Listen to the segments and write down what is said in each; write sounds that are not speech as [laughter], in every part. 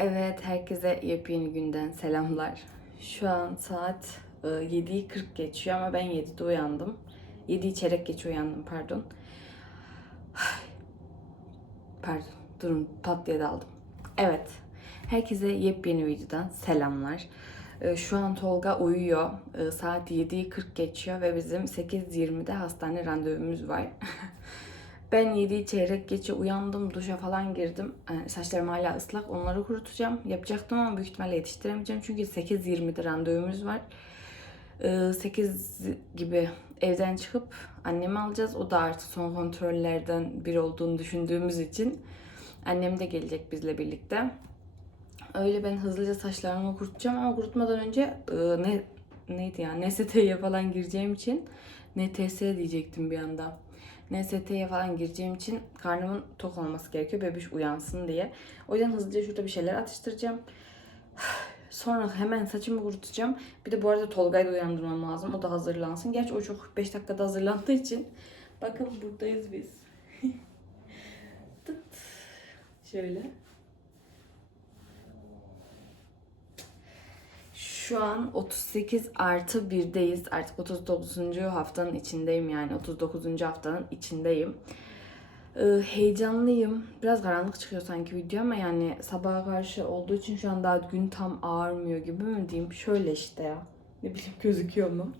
Evet, herkese yepyeni günden selamlar. Şu an saat e, 7'yi 40 geçiyor ama ben 7'de uyandım. 7'yi çeyrek geç uyandım pardon. [sighs] Pardon, durun diye daldım. Evet, herkese yepyeni videodan selamlar. E, Şu an Tolga uyuyor. E, Saat 7'yi 40 geçiyor ve bizim 8.20'de hastane randevumuz var. [laughs] Ben 7'yi çeyrek geçe uyandım, duşa falan girdim. Ee, saçlarım hala ıslak, onları kurutacağım. Yapacaktım ama büyük ihtimalle yetiştiremeyeceğim. Çünkü 8.20'de randevumuz var. Ee, 8 gibi evden çıkıp annemi alacağız. O da artık son kontrollerden biri olduğunu düşündüğümüz için. Annem de gelecek bizle birlikte. Öyle ben hızlıca saçlarımı kurutacağım ama kurutmadan önce e, ne neydi ya [laughs] NST'ye falan gireceğim için NTS diyecektim bir anda. NST'ye falan gireceğim için karnımın tok olması gerekiyor bebiş uyansın diye. O yüzden hızlıca şurada bir şeyler atıştıracağım. [sighs] Sonra hemen saçımı kurutacağım. Bir de bu arada Tolga'yı da uyandırmam lazım. O da hazırlansın. Gerçi o çok 5 dakikada hazırlandığı için. Bakın buradayız biz. [laughs] Şöyle. Şu an 38 artı 1'deyiz. Artık 39. haftanın içindeyim yani. 39. haftanın içindeyim. Ee, heyecanlıyım. Biraz karanlık çıkıyor sanki video ama yani sabaha karşı olduğu için şu an daha gün tam ağarmıyor gibi mi diyeyim. Şöyle işte ya. Ne bileyim [laughs] gözüküyor mu?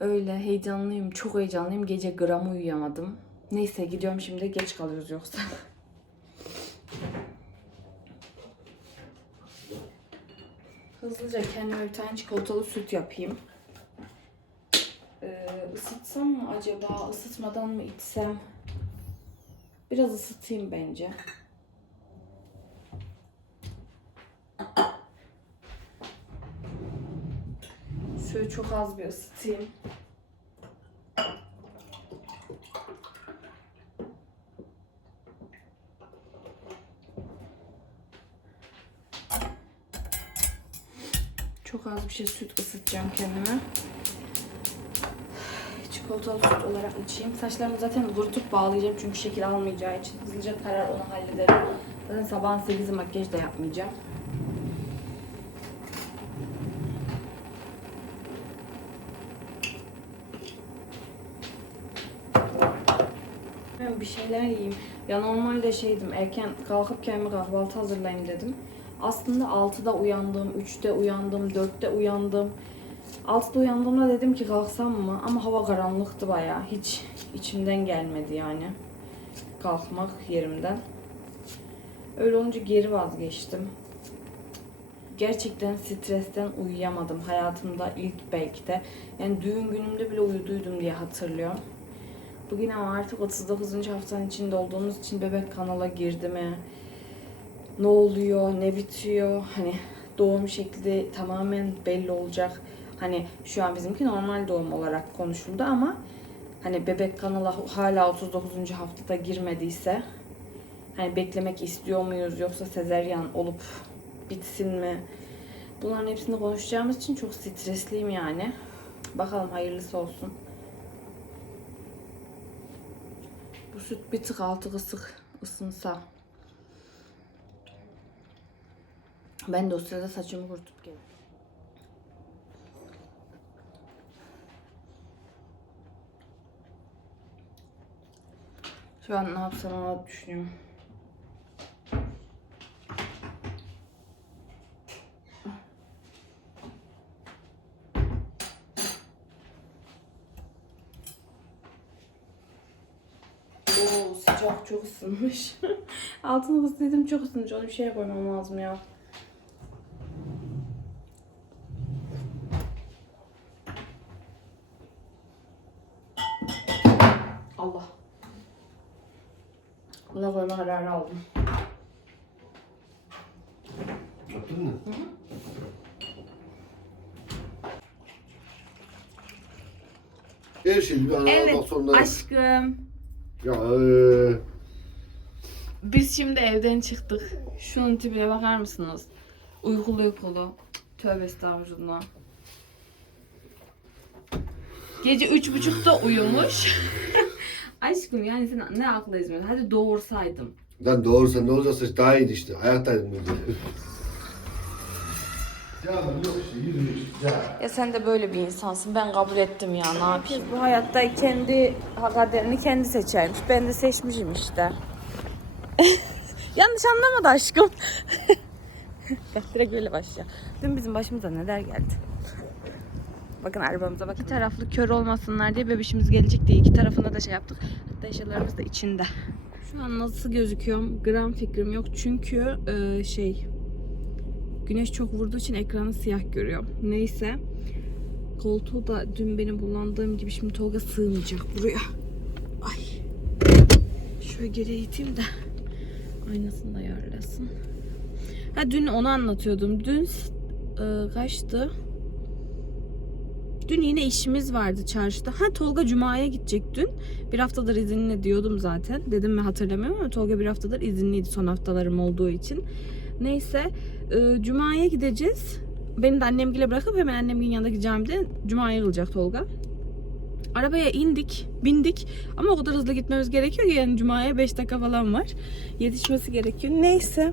Öyle heyecanlıyım. Çok heyecanlıyım. Gece gram uyuyamadım. Neyse gidiyorum şimdi. Geç kalıyoruz yoksa. [laughs] Hızlıca kendime bir tane çikolatalı süt yapayım. Ee, ısıtsam mı acaba? Isıtmadan mı içsem? Biraz ısıtayım bence. Şöyle çok az bir ısıtayım. Çok az bir şey süt ısıtacağım kendime. Çikolatalı süt olarak içeyim. Saçlarımı zaten kurutup bağlayacağım çünkü şekil almayacağı için. Hızlıca karar onu hallederim. Zaten sabahın 8'i makyaj da yapmayacağım. Ben bir şeyler yiyeyim. Ya normalde şeydim erken kalkıp kendime kahvaltı hazırlayayım dedim. Aslında 6'da uyandım, 3'te uyandım, 4'te uyandım. 6'da uyandığımda dedim ki kalksam mı? Ama hava karanlıktı bayağı. Hiç içimden gelmedi yani. Kalkmak yerimden. Öyle olunca geri vazgeçtim. Gerçekten stresten uyuyamadım hayatımda ilk belki de. Yani düğün günümde bile uyuduydum diye hatırlıyorum. Bugün ama artık 39. haftanın içinde olduğumuz için bebek kanala girdi mi? Ne oluyor, ne bitiyor? Hani doğum şekli tamamen belli olacak. Hani şu an bizimki normal doğum olarak konuşuldu ama hani bebek kanala hala 39. haftada girmediyse hani beklemek istiyor muyuz yoksa sezeryan olup bitsin mi? Bunların hepsini konuşacağımız için çok stresliyim yani. Bakalım hayırlısı olsun. Bu süt bir tık altı kısık ısınsa. Ben de o sırada saçımı kurutup geldim. Şu an ne yapsam onu düşünüyorum. Oo sıcak çok ısınmış. [laughs] Altını ısıtıydım çok ısınmış. Onu bir şeye koymam lazım ya. Şeyi bir ana almak zorunda. aşkım. Ya eee, Biz şimdi evden çıktık. Şunun tipine bakar mısınız? Uykulu uykulu. Tövbe estağfurullah. Gece üç buçukta uyumuş. [laughs] Aşkım yani sen ne akla izmiyorsun? Hadi doğursaydım. Lan doğrusa ne olacaksa daha iyiydi işte. Ayaktaydım Ya yok işte yürü ya. Ya sen de böyle bir insansın. Ben kabul ettim ya. Ne yapayım? Bu hayatta kendi kaderini kendi seçermiş. Ben de seçmişim işte. [laughs] Yanlış anlamadı aşkım. [laughs] Bak direkt böyle başlıyor. Dün bizim başımıza neler geldi. Bakın arabamıza bakın. İki taraflı kör olmasınlar diye bebişimiz gelecek diye iki tarafına da şey yaptık. Hatta eşyalarımız da içinde. Şu an nasıl gözüküyorum gram fikrim yok. Çünkü e, şey Güneş çok vurduğu için ekranı siyah görüyorum. Neyse. Koltuğu da dün benim kullandığım gibi şimdi Tolga sığmayacak buraya. Ay. Şöyle geriye iteyim de aynasını da ayarlasın. Ha dün onu anlatıyordum. Dün e, kaçtı? Dün yine işimiz vardı çarşıda. Ha Tolga Cuma'ya gidecek dün. Bir haftadır izinli diyordum zaten. Dedim mi hatırlamıyorum ama Tolga bir haftadır izinliydi son haftalarım olduğu için. Neyse e, Cuma'ya gideceğiz. Beni de annemgile bırakıp hemen annemin yanındaki camide Cuma'ya kılacak Tolga. Arabaya indik, bindik ama o kadar hızlı gitmemiz gerekiyor ki yani Cuma'ya 5 dakika falan var. Yetişmesi gerekiyor. Neyse.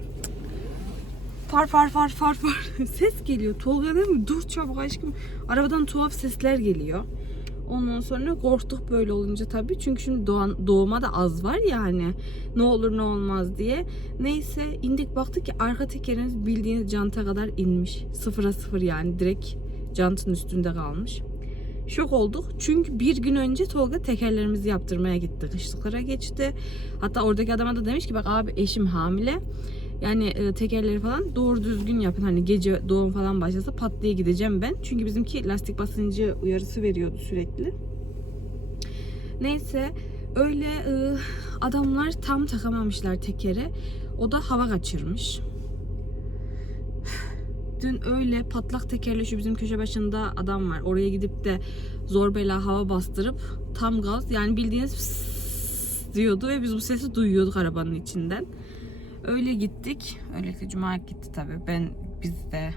Far far far far far. [laughs] Ses geliyor. Tolga değil mi? Dur çabuk aşkım. Arabadan tuhaf sesler geliyor. Ondan sonra korktuk böyle olunca tabii. Çünkü şimdi doğan, doğuma da az var yani. Ne olur ne olmaz diye. Neyse indik baktık ki arka tekerimiz bildiğiniz canta kadar inmiş. Sıfıra sıfır yani direkt jantın üstünde kalmış. Şok olduk. Çünkü bir gün önce Tolga tekerlerimizi yaptırmaya gitti. Kışlıklara geçti. Hatta oradaki adama da demiş ki bak abi eşim hamile. Yani e, tekerleri falan doğru düzgün yapın. Hani gece doğum falan başlasa pat diye gideceğim ben. Çünkü bizimki lastik basıncı uyarısı veriyordu sürekli. Neyse öyle e, adamlar tam takamamışlar tekeri. O da hava kaçırmış. Dün öyle patlak tekerle şu bizim köşe başında adam var. Oraya gidip de zor bela hava bastırıp tam gaz yani bildiğiniz diyordu ve biz bu sesi duyuyorduk arabanın içinden. Öyle gittik. Öylelikle cuma gitti tabii. Ben biz de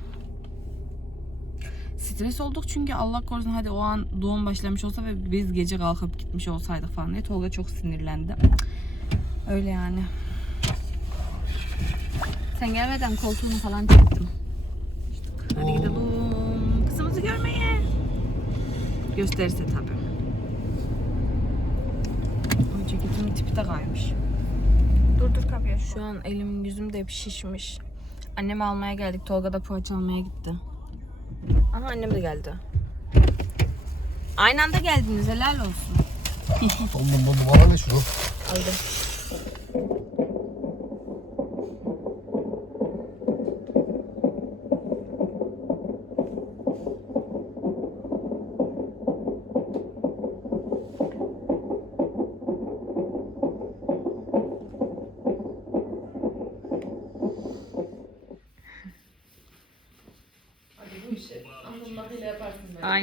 stres olduk çünkü Allah korusun hadi o an doğum başlamış olsa ve biz gece kalkıp gitmiş olsaydık falan diye Tolga çok sinirlendi. Öyle yani. Sen gelmeden koltuğunu falan çektim. Hadi gidelim. Kızımızı görmeye. Gösterirse tabii. Ay ceketimin tipi de kaymış. Dur dur kapıya. Şu an elim yüzüm de hep şişmiş. Annemi almaya geldik. Tolga da poğaça almaya gitti. Aha annem de geldi. Aynı anda geldiniz. Helal olsun. Oğlum bu numara ne şu? Aldım.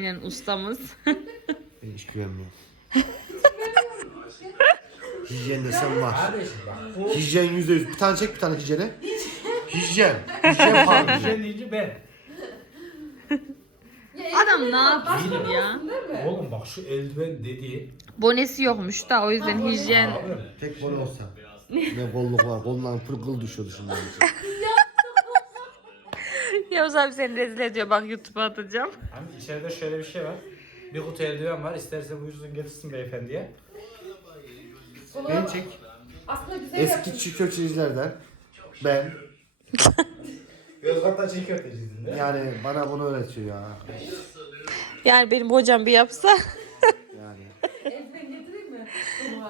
Aynen ustamız. [laughs] Ben hiç güvenmiyorum. [laughs] Hijyen desem var. Hijyen yüzde yüz. Bir tane çek bir tane hijyene. Hijyen. Hijyen pardon. Sen deyince ben. Adam ne yapsın ya? Oğlum bak şu eldiven dediği. Bonesi yokmuş da o yüzden hijyen. Abi Tek kol olsa. Ne kolluk var. Kolundan pırkıl düşüyordu şimdi. [laughs] Yavuz abi seni rezil ediyor bak YouTube'a atacağım. hani içeride şöyle bir şey var. Bir kutu eldiven var. İsterse buyursun getirsin beyefendiye. Beni çek. Eski çiğ köftecilerden. Ben. [laughs] Yozgat'ta çiğ köfteciydin de. Yani bana bunu öğretiyor ya. Yani benim hocam bir yapsa. Yani.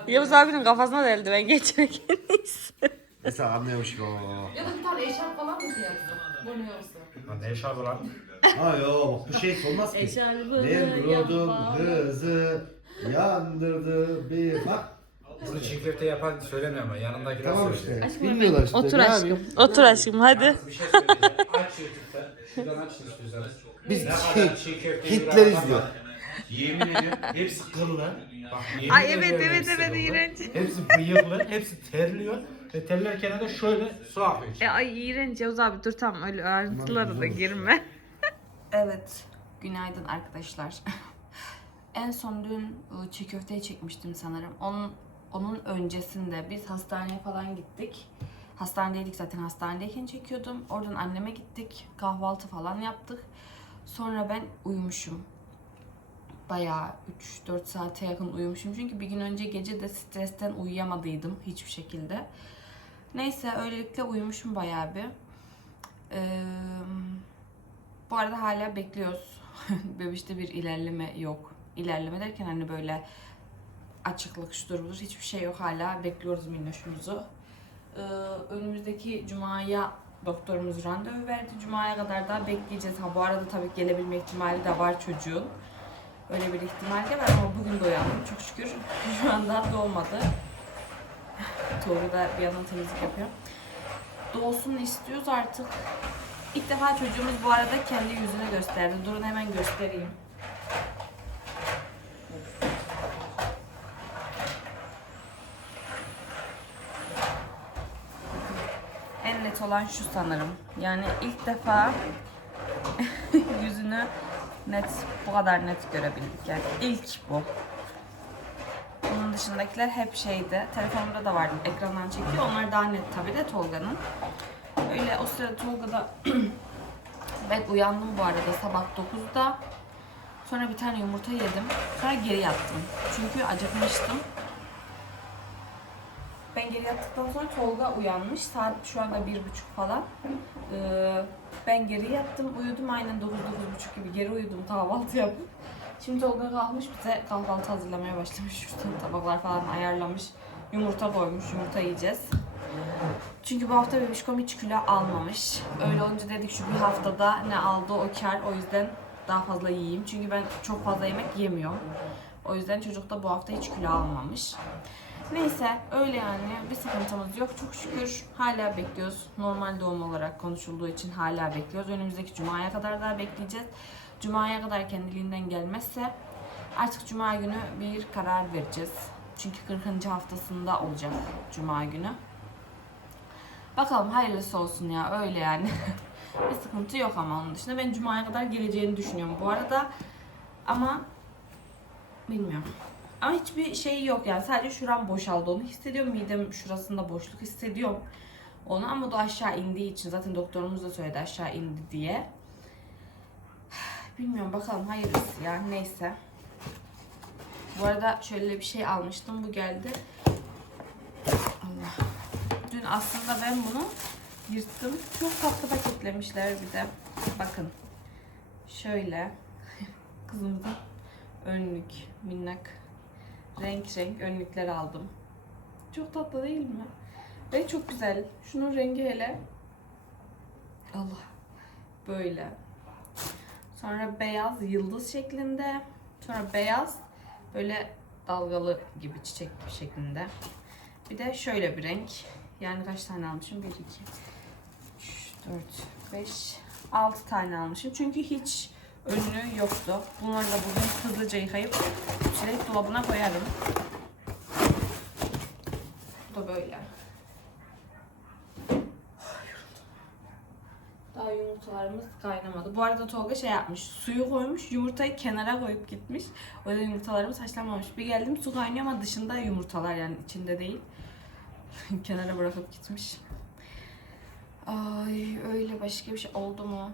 [laughs] Yavuz abinin kafasına da eldiven geçirmek en iyisi. [laughs] Mesela anlıyormuş gibi. Ya da bir tane eşarp falan mı kıyarsın? Bu ne olsa? Lan ne şarkı lan? Ha yo bu şey olmaz ki. Nemrud'un hızı yandırdı bir bak. Bunu köfte yapan söylemiyor ama yanındakiler Tamam söylüyor. işte. Bilmiyorlar işte. Otur Ne aşkım. yapayım? Otur aşkım hadi. Bir şey söyleyeceğim. Aç YouTube'da. Şuradan açın istiyorsanız. Biz Ne kadar çiğ köfte Hitler izliyor. Yemin ediyorum hepsi kıllı. Bak yemin Ay evet ediyorum evet hepsi evet kıllı. iğrenç. Hepsi bıyıklı, hepsi terliyor. Ve terlerken de şöyle su akıyor. E, ay iğrenç Yavuz abi dur tamam öyle ayrıntılara da girme. evet. Günaydın arkadaşlar. [laughs] en son dün ıı, çiğ köfteyi çekmiştim sanırım. Onun onun öncesinde biz hastaneye falan gittik. Hastanedeydik zaten hastanedeyken çekiyordum. Oradan anneme gittik. Kahvaltı falan yaptık. Sonra ben uyumuşum. Bayağı 3-4 saate yakın uyumuşum. Çünkü bir gün önce gece de stresten uyuyamadıydım hiçbir şekilde. Neyse öylelikle uyumuşum bayağı bir. Ee, bu arada hala bekliyoruz. [laughs] Bebişte bir ilerleme yok. İlerleme derken hani böyle açıklık şudur budur hiçbir şey yok hala bekliyoruz minnoşumuzu. Ee, önümüzdeki cumaya doktorumuz randevu verdi. Cumaya kadar daha bekleyeceğiz. Ha bu arada tabii gelebilme ihtimali de var çocuğun. Öyle bir ihtimal de var ama bugün de uyandım çok şükür. [laughs] Şu anda doğmadı. Tuğru da bir yandan temizlik yapıyor. Doğsun istiyoruz artık. İlk defa çocuğumuz bu arada kendi yüzünü gösterdi. Durun hemen göstereyim. En net olan şu sanırım. Yani ilk defa [laughs] yüzünü net, bu kadar net görebildik. Yani ilk bu. Dışındakiler hep şeydi. Telefonumda da vardı. Ekrandan çekiyor. Onlar daha net tabii de Tolga'nın. Öyle o sırada Tolga'da [clears throat] ben uyandım bu arada sabah 9'da. Sonra bir tane yumurta yedim. Sonra geri yattım. Çünkü acıkmıştım. Ben geri yattıktan sonra Tolga uyanmış. Saat şu anda bir buçuk falan. Ee, ben geri yattım. Uyudum aynen 9 buçuk gibi. Geri uyudum kahvaltı yapıp. Şimdi Tolga kalkmış bize kahvaltı hazırlamaya başlamış. Şuradan tabaklar falan ayarlamış. Yumurta koymuş. Yumurta yiyeceğiz. Çünkü bu hafta bebişkom hiç kilo almamış. Öyle olunca dedik şu bir haftada ne aldı o kar. O yüzden daha fazla yiyeyim. Çünkü ben çok fazla yemek yemiyorum. O yüzden çocuk da bu hafta hiç kilo almamış. Neyse öyle yani bir sıkıntımız yok çok şükür hala bekliyoruz. Normal doğum olarak konuşulduğu için hala bekliyoruz. Önümüzdeki cumaya kadar daha bekleyeceğiz. Cumaya kadar kendiliğinden gelmezse artık cuma günü bir karar vereceğiz. Çünkü 40. haftasında olacak cuma günü. Bakalım hayırlısı olsun ya öyle yani. [laughs] bir sıkıntı yok ama onun dışında ben cumaya kadar geleceğini düşünüyorum bu arada. Ama bilmiyorum. Ama hiçbir şey yok yani sadece şuram boşaldı onu hissediyorum. Midem şurasında boşluk hissediyorum. Onu ama da aşağı indiği için zaten doktorumuz da söyledi aşağı indi diye. Bilmiyorum bakalım hayırlısı ya neyse. Bu arada şöyle bir şey almıştım bu geldi. Allah. Dün aslında ben bunu yırttım. Çok tatlı paketlemişler bir de. Bakın. Şöyle. [laughs] Kızımızın önlük. Minnak. Renk renk önlükler aldım. Çok tatlı değil mi? Ve çok güzel. Şunun rengi hele. Allah. Böyle. Sonra beyaz yıldız şeklinde. Sonra beyaz böyle dalgalı gibi çiçek şeklinde. Bir de şöyle bir renk. Yani kaç tane almışım? 1, 2, 3, 4, 5, 6 tane almışım. Çünkü hiç önlüğü yoktu. Bunları da bugün hızlıca yıkayıp çilek dolabına koyarım. Bu da böyle. Daha yumurtalarımız kaynamadı. Bu arada Tolga şey yapmış. Suyu koymuş, yumurtayı kenara koyup gitmiş. O yüzden yumurtalarımız haşlanmamış. Bir geldim su kaynıyor ama dışında yumurtalar yani içinde değil. [laughs] kenara bırakıp gitmiş. Ay öyle başka bir şey oldu mu?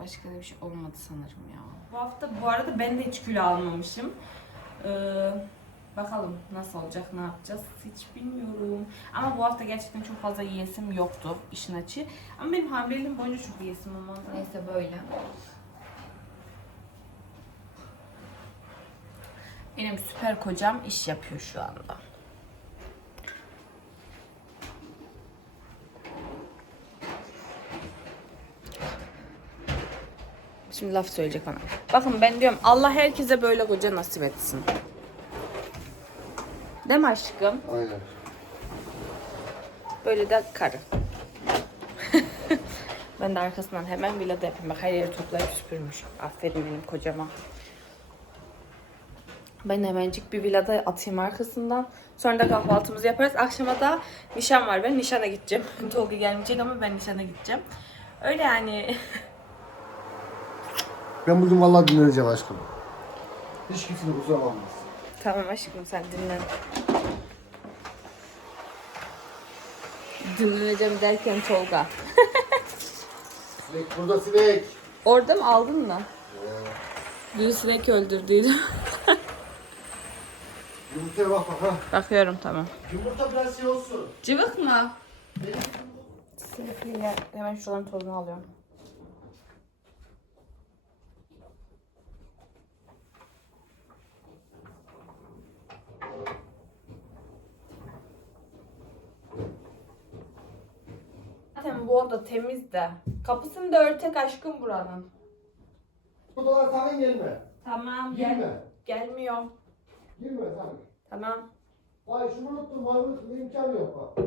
Başka da bir şey olmadı sanırım ya. Bu hafta bu arada ben de hiç kilo almamışım. Ee, bakalım nasıl olacak, ne yapacağız hiç bilmiyorum. Ama bu hafta gerçekten çok fazla yiyesim yoktu işin açı. Ama benim hamileliğim boyunca çok yiyesim olmadı. Neyse böyle. Benim süper kocam iş yapıyor şu anda. Şimdi laf söyleyecek bana. Bakın ben diyorum Allah herkese böyle koca nasip etsin. Değil mi aşkım? Aynen. Böyle de karı. [laughs] ben de arkasından hemen villada yapayım. Bak her yeri toplayıp süpürmüş. Aferin benim kocama. Ben hemencik bir villada atayım arkasından. Sonra da kahvaltımızı yaparız. Akşama da nişan var. Ben nişana gideceğim. [laughs] Tolga gelmeyecek ama ben nişana gideceğim. Öyle yani. [laughs] Ben bugün vallahi dinleneceğim aşkım. Hiç kimsenin kusura bakmaz. tamam aşkım sen dinlen. Dinleneceğim derken Tolga. [laughs] Sinek burada sinek. Orada mı aldın mı? Dün sinek öldürdüydüm. [laughs] Yumurtaya bak bak ha. Bakıyorum tamam. Yumurta biraz şey olsun. Cıvık mı? Silikliyle hemen şuraların tozunu alıyorum. Zaten bu oda temiz de. Kapısını da örtek aşkım buranın. Bu dolar sakın gelme. Tamam Girme. Gelmiyorum. Girme sakın. Tamam. Vay şunu unuttum. Vay unuttum. imkanı yok bak.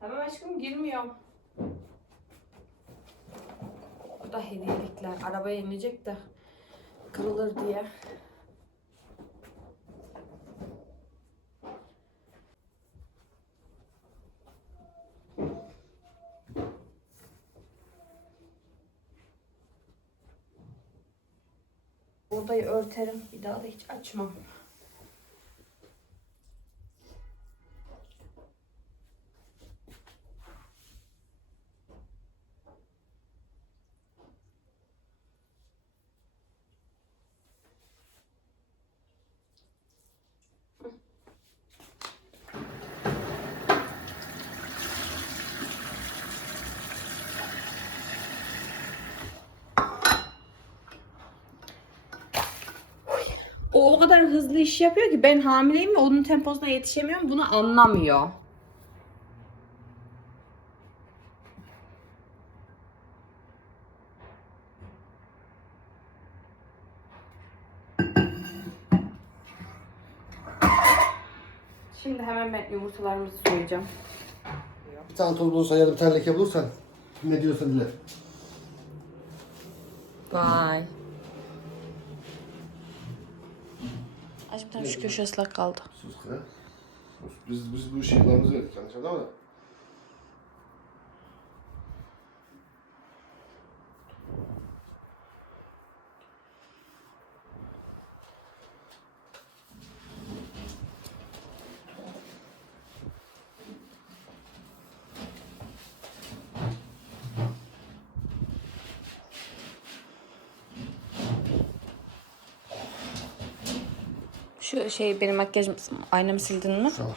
Tamam aşkım girmiyorum. Bu da hediyelikler. Arabaya inecek de kırılır diye. Odayı örterim. Bir daha da hiç açmam. O o kadar hızlı iş yapıyor ki ben hamileyim ve onun temposuna yetişemiyorum. Bunu anlamıyor. Şimdi hemen ben yumurtalarımızı soyacağım. Bir tane toz bulursan ya da bir tane leke bulursan ne diyorsan dile. Bye. Tane şu köşe ıslak kaldı. Sus kız. Sus. Biz, biz bu işi yıllarımızı verdik. Yanlış anlama da. Şu şey benim makyaj aynamı sildin mi? Sağ ol.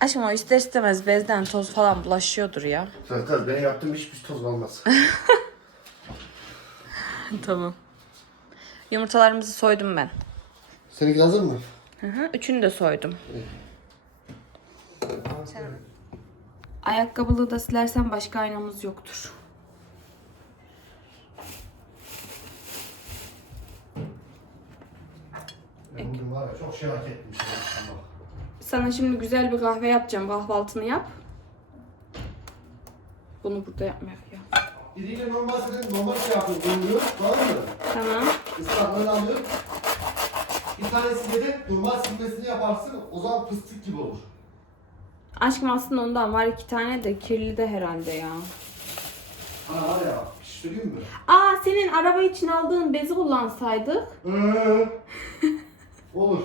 Aşkım o ister istemez bezden toz falan bulaşıyordur ya. Tabii ben yaptığım hiçbir toz kalmaz. [laughs] tamam. Yumurtalarımızı soydum ben. Seninki hazır mı? Hı hı, üçünü de soydum. Ayakkabılığı da silersen başka aynamız yoktur. Ben bugün var ya çok şey hak etmişim. Bak. Sana şimdi güzel bir kahve yapacağım. Kahvaltını yap. Bunu burada yapmayak ya. Biriyle normal senin normal şey yapıyor. Dönüyor. Tamam mı? Tamam. Islaklığını alıyor. Bir tanesiyle de normal silmesini yaparsın. O zaman fıstık gibi olur. Aşkım aslında ondan var iki tane de kirli de herhalde ya. Var ya. Bir şey söyleyeyim mi? Aa senin araba için aldığın bezi kullansaydık. Ee, olur.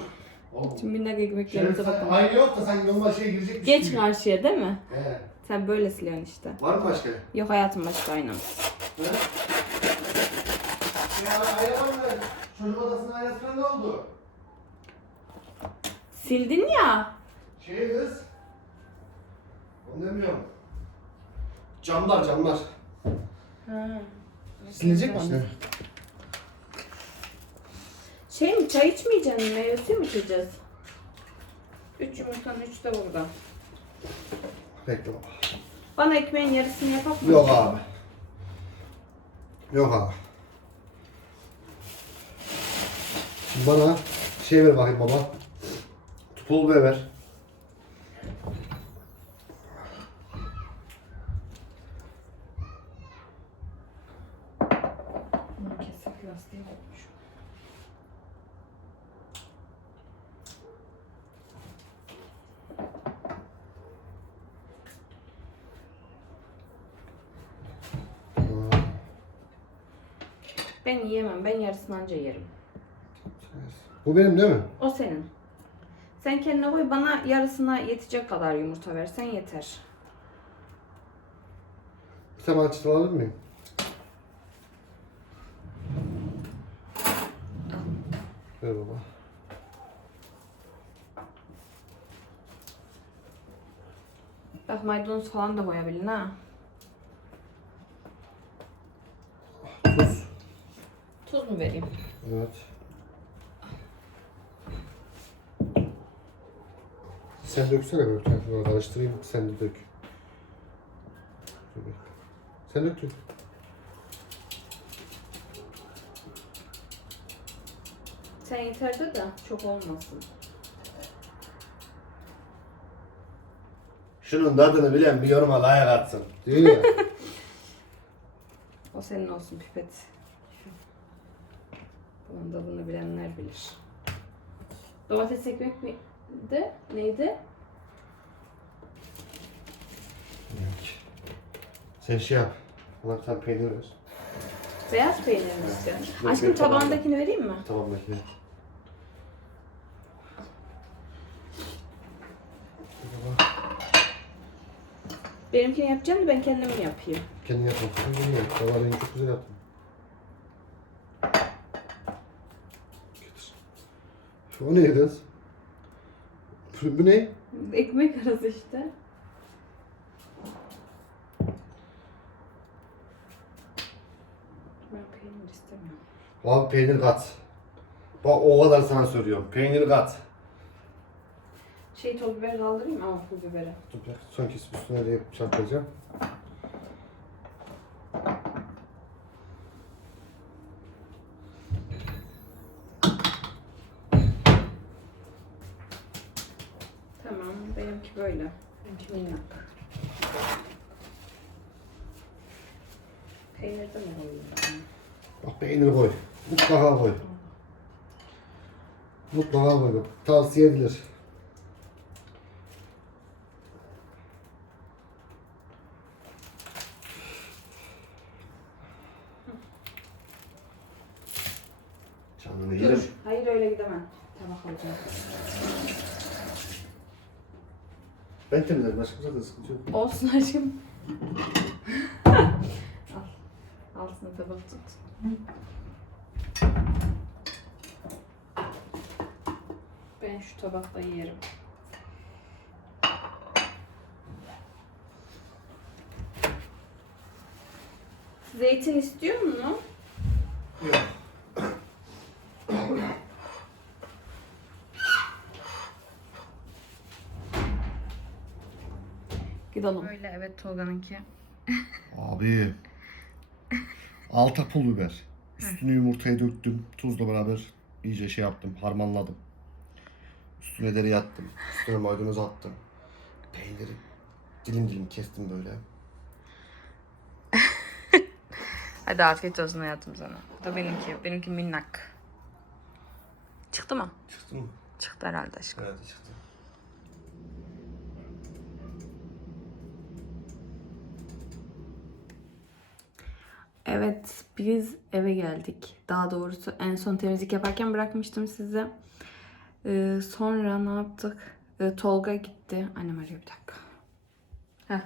Olur. Şimdi minnak ekmeklerimize sen, bakalım. aynı yok da normal şeye girecekmiş Geç karşıya değil mi? He. Sen böyle siliyorsun işte. Var mı başka? Yok hayatım başka aynamız. He? Ya ayağım ne? Çocuk odasının ayasına ne oldu? Sildin ya. Şey kız. Onu demiyorum. Camlar camlar. Ha. Silecek misin? Şey mi çay içmeyeceksin mi? Meyve suyu mu içeceğiz? Üç yumurtanın üçü de burada. Bekle baba. Bana ekmeğin yarısını yapar mı? Yok abi. Yok abi. Şimdi bana şey ver bakayım baba. Pul biber Anca yerim. Bu benim değil mi? O senin. Sen kendine koy bana yarısına yetecek kadar yumurta versen yeter. Bir tane çıtır alabilir miyim? Ver baba. Bak maydanoz falan da koyabilin ha. Tuz. Tuz mu vereyim? Evet. Sen döksene böyle tarafına karıştırayım. Sen de dök. Sen dök dök. Sen yeter de de çok olmasın. Şunun tadını bilen bir yoruma layık atsın. Değil ya. [laughs] O senin olsun pipet. Bunun tadını bilenler bilir. Domates ekmek mi? De neydi? Sen şey yap. Bir tane peynir ver. Beyaz peynir mi istiyorsun? Yok, Aşkım benim tabağımda. tabağındakini vereyim mi? Tamam bekle. Benimkini yapacağım da ben kendimi yapayım. Kendin yapmak için bilmiyorum. Valla ben çok güzel yaptım. O ne kız? Bu, ne? Ekmek arası işte. Ben peynir istemiyorum. Abi peynir kat. Bak o kadar sana söylüyorum. Peynir kat. Şey toz biber kaldırayım ama pul biberi. Dur bir dakika, son kez üstüne de çarpacağım. Tamam benimki böyle. Benimki minnak. Peynir de mi koyayım ben? Bak peynir koy. Mutlaka koy. Mutlaka koy. Tavsiye edilir. Canını yerim. Hayır öyle gidemem. Tabak alacağım. Ben temizlerim. Başka zaten sıkıntı yok. Olsun aşkım. Al. Altına tabak tut. Ben şu tabakla yerim. Zeytin istiyor mu? Gidelim. Böyle evet Tolga'nınki. Abi. Alta pul biber. Üstüne yumurtayı döktüm. Tuzla beraber iyice şey yaptım. Harmanladım. Üstüne deri yattım. Üstüne maydanoz attım. Peyniri dilim dilim kestim böyle. [laughs] Hadi afiyet olsun hayatım sana. Bu da benimki. Benimki minnak. Çıktı mı? Çıktı mı? Çıktı herhalde aşkım. Evet çıktı. Evet, biz eve geldik. Daha doğrusu en son temizlik yaparken bırakmıştım size. Ee, sonra ne yaptık? Ee, Tolga gitti. Annem arıyor bir dakika. Heh,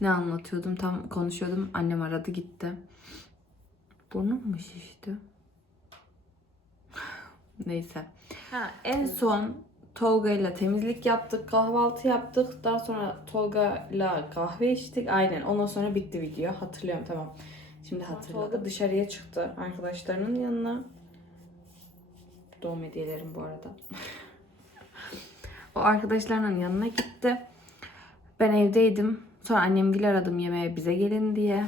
ne anlatıyordum? Tam konuşuyordum. Annem aradı gitti. Burnum mu şişti? Neyse. Ha, en son Tolga ile temizlik yaptık, kahvaltı yaptık. Daha sonra Tolga ile kahve içtik. Aynen. Ondan sonra bitti video. Hatırlıyorum tamam. Şimdi hatırladım. Tolga dışarıya çıktı arkadaşlarının yanına. Doğum hediyelerim bu arada. [laughs] o arkadaşlarının yanına gitti. Ben evdeydim. Sonra annemgil aradım yemeğe bize gelin diye.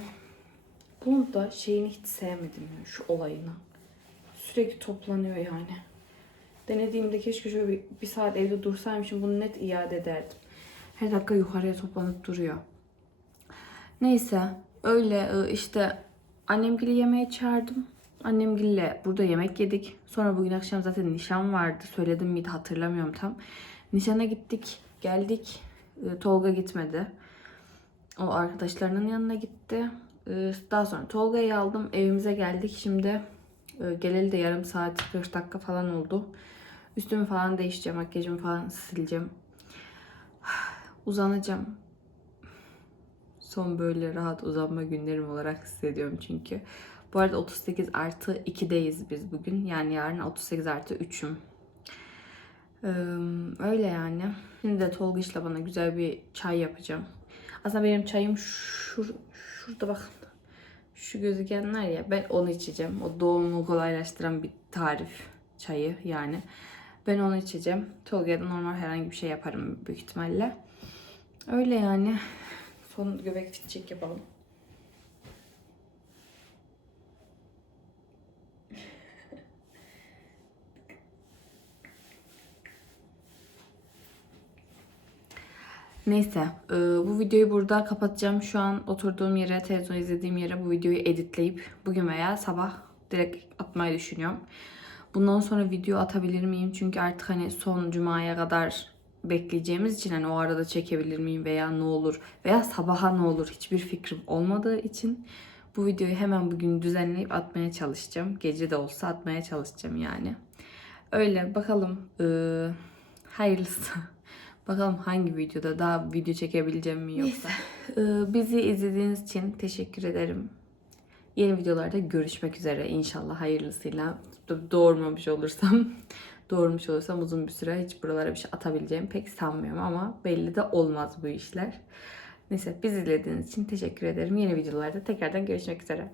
Bunun da şeyini hiç sevmedim ya, şu olayını. Sürekli toplanıyor yani. Denediğimde keşke şöyle bir, bir saat evde dursaymışım bunu net iade ederdim. Her dakika yukarıya toplanıp duruyor. Neyse öyle işte annemgili yemeğe çağırdım. Annemgille burada yemek yedik. Sonra bugün akşam zaten nişan vardı. Söyledim miydi hatırlamıyorum tam. Nişana gittik, geldik. E, Tolga gitmedi. O arkadaşlarının yanına gitti. E, Daha sonra Tolga'yı aldım. Evimize geldik. Şimdi e, geleli de yarım saat 40 dakika falan oldu. Üstümü falan değiştireceğim. Makyajımı falan sileceğim. [sighs] Uzanacağım. Son böyle rahat uzanma günlerim olarak hissediyorum çünkü. Bu arada 38 artı 2'deyiz biz bugün. Yani yarın 38 artı 3'üm. Ee, öyle yani. Şimdi de Tolga'yla bana güzel bir çay yapacağım. Aslında benim çayım şur, şurada bakın. Şu gözükenler ya ben onu içeceğim. O doğumu kolaylaştıran bir tarif çayı yani. Ben onu içeceğim. Tolga'ya da normal herhangi bir şey yaparım büyük ihtimalle. Öyle yani. Son göbek fit check yapalım. Neyse e, bu videoyu burada kapatacağım. Şu an oturduğum yere, televizyon izlediğim yere bu videoyu editleyip bugün veya sabah direkt atmayı düşünüyorum. Bundan sonra video atabilir miyim? Çünkü artık hani son cumaya kadar bekleyeceğimiz için hani o arada çekebilir miyim veya ne olur veya sabaha ne olur hiçbir fikrim olmadığı için bu videoyu hemen bugün düzenleyip atmaya çalışacağım. Gece de olsa atmaya çalışacağım yani. Öyle bakalım. Ee, hayırlısı. [laughs] Bakalım hangi videoda daha video çekebileceğim mi yoksa. Ee, bizi izlediğiniz için teşekkür ederim. Yeni videolarda görüşmek üzere inşallah hayırlısıyla. Do- Doğurmamış olursam, doğurmuş olursam uzun bir süre hiç buralara bir şey atabileceğimi pek sanmıyorum ama belli de olmaz bu işler. Neyse biz izlediğiniz için teşekkür ederim. Yeni videolarda tekrardan görüşmek üzere.